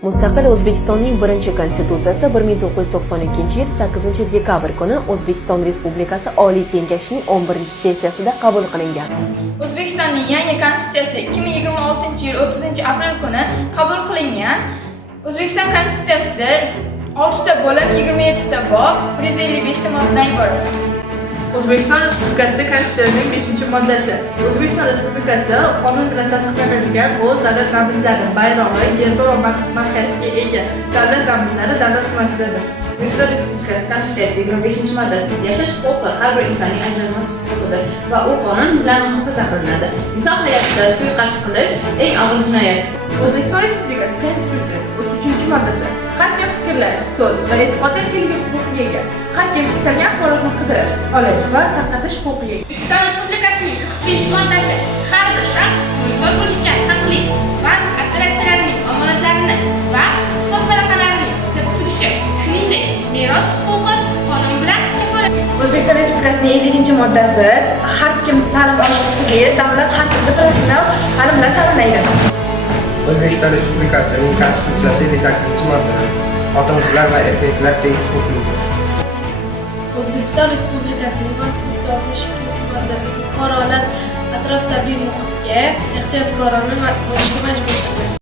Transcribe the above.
Mustaqil O'zbekistonning birinchi konstitutsiyasi 1992-yil 8-dekabr kuni O'zbekiston Respublikasi Oliy Kengashining 11-sessiyasida qabul qilingan. O'zbekistonning yangi konstitutsiyasi 2026-yil 30-aprel kuni qabul qilingan. O'zbekiston konstitutsiyasida 6 ta bo'lim, 27 ta bob, 155 ta moddadan iborat. O'zbekiston Respublikasi Konstitutsiyasining 5-moddasi. O'zbekiston Respublikasi qonun bilan tasdiqlanadigan o'z davlat ramzlari, bayrog'i, g'alva va markaziga ega davlat ramzlari davlat himoyasidadir. O'zbekiston Respublikasi Konstitutsiyasining 25-moddasida yashash huquqi har bir insonning ajralmas huquqidir va u qonun bilan muhofaza qilinadi. Inson hayotida suiqasd qilish eng og'ir jinoyat. O'zbekiston Respublikasi Konstitutsiyasi 33-moddasi. Har kim fikrlash, so'z va e'tiqod erkinligi huquqiga ega. Har kim istalgan axborotni qidirish, olish va tarqatish huquqiga ega. O'zbekiston Respublikasining 40-moddasi har bir shaxs mulkdor bo'lishga haqli va operatsiyalarning omonatlarini va hisobvaraqalarini sir tutishi, shuningdek, meros huquqi qonun bilan kafolat. O'zbekiston Respublikasining 50-moddasi har kim ta'lim olish huquqiga davlat har kimga professional ta'limlar ta'minlaydi. O'zbekiston Respublikasining Konstitutsiyasi 58-modda. Xotin-qizlar va erkaklar teng huquqlidir. O'zbekiston Respublikasining Konstitutsiyasi 62-moddasi fuqarolar atrof-tabiiy muhitga ehtiyotkorona bo'lishga majbur.